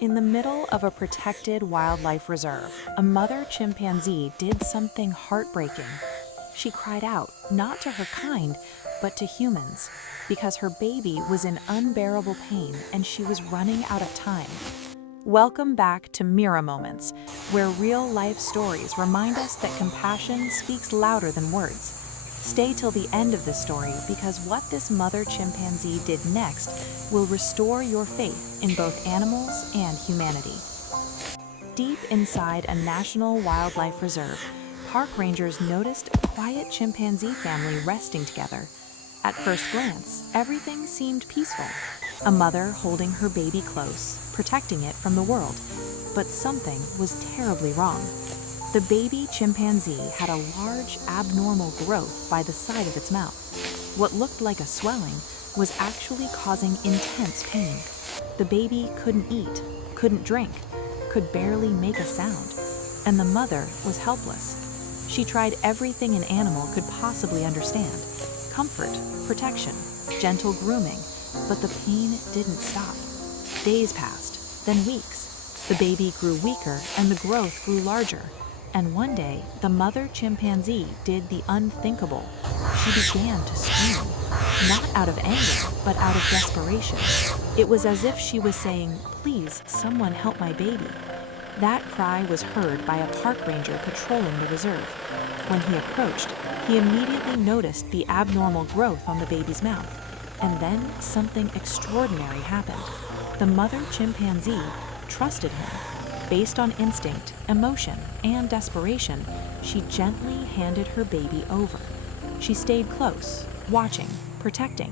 In the middle of a protected wildlife reserve, a mother chimpanzee did something heartbreaking. She cried out, not to her kind, but to humans, because her baby was in unbearable pain and she was running out of time. Welcome back to Mira Moments, where real-life stories remind us that compassion speaks louder than words. Stay till the end of this story because what this mother chimpanzee did next will restore your faith in both animals and humanity. Deep inside a national wildlife reserve, park rangers noticed a quiet chimpanzee family resting together. At first glance, everything seemed peaceful. A mother holding her baby close, protecting it from the world. But something was terribly wrong. The baby chimpanzee had a large, abnormal growth by the side of its mouth. What looked like a swelling was actually causing intense pain. The baby couldn't eat, couldn't drink, could barely make a sound, and the mother was helpless. She tried everything an animal could possibly understand: comfort, protection, gentle grooming, but the pain didn't stop. Days passed, then weeks. The baby grew weaker and the growth grew larger. And one day, the mother chimpanzee did the unthinkable. She began to scream, not out of anger, but out of desperation. It was as if she was saying, "Please, someone help my baby." That cry was heard by a park ranger patrolling the reserve. When he approached, he immediately noticed the abnormal growth on the baby's mouth. And then something extraordinary happened. The mother chimpanzee trusted him. Based on instinct, emotion, and desperation, she gently handed her baby over. She stayed close, watching, protecting,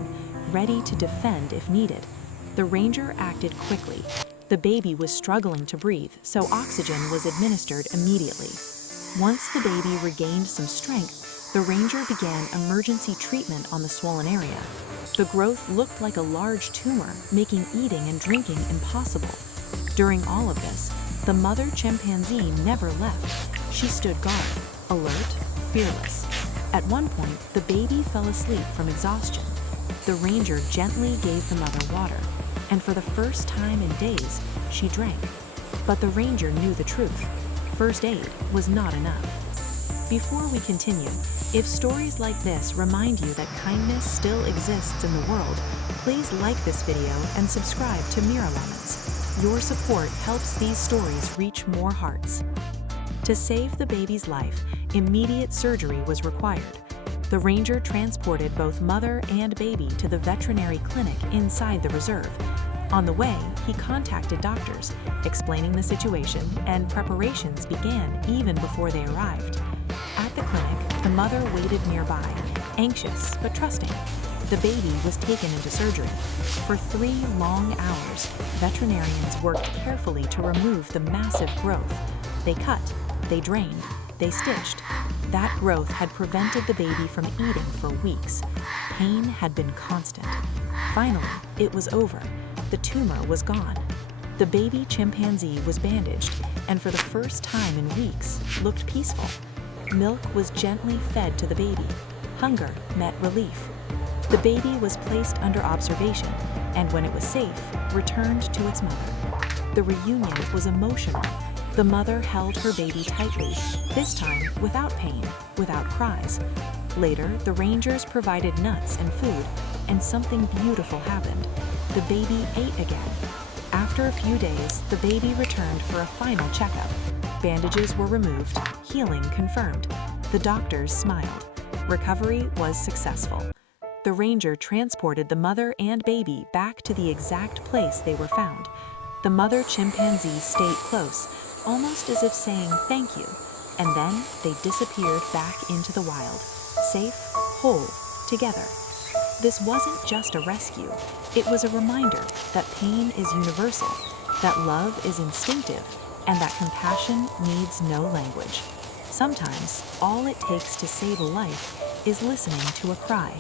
ready to defend if needed. The ranger acted quickly. The baby was struggling to breathe, so oxygen was administered immediately. Once the baby regained some strength, the ranger began emergency treatment on the swollen area. The growth looked like a large tumor, making eating and drinking impossible. During all of this, the mother chimpanzee never left. She stood guard, alert, fearless. At one point, the baby fell asleep from exhaustion. The ranger gently gave the mother water, and for the first time in days, she drank. But the ranger knew the truth. First aid was not enough. Before we continue, if stories like this remind you that kindness still exists in the world, please like this video and subscribe to Mira Moments. Your support helps these stories reach more hearts. To save the baby's life, immediate surgery was required. The ranger transported both mother and baby to the veterinary clinic inside the reserve. On the way, he contacted doctors, explaining the situation, and preparations began even before they arrived. At the clinic, the mother waited nearby, anxious but trusting. The baby was taken into surgery. For 3 long hours, veterinarians worked carefully to remove the massive growth. They cut, they drained, they stitched. That growth had prevented the baby from eating for weeks. Pain had been constant. Finally, it was over. The tumor was gone. The baby chimpanzee was bandaged, and for the first time in weeks, looked peaceful. Milk was gently fed to the baby. Hunger met relief. The baby was placed under observation, and when it was safe, returned to its mother. The reunion was emotional. The mother held her baby tightly, this time without pain, without cries. Later, the rangers provided nuts and food, and something beautiful happened. The baby ate again. After a few days, the baby returned for a final checkup. Bandages were removed, healing confirmed. The doctors smiled. Recovery was successful. The ranger transported the mother and baby back to the exact place they were found. The mother chimpanzee stayed close, almost as if saying thank you, and then they disappeared back into the wild, safe, whole, together. This wasn't just a rescue. It was a reminder that pain is universal, that love is instinctive, and that compassion needs no language. Sometimes, all it takes to save a life is listening to a cry.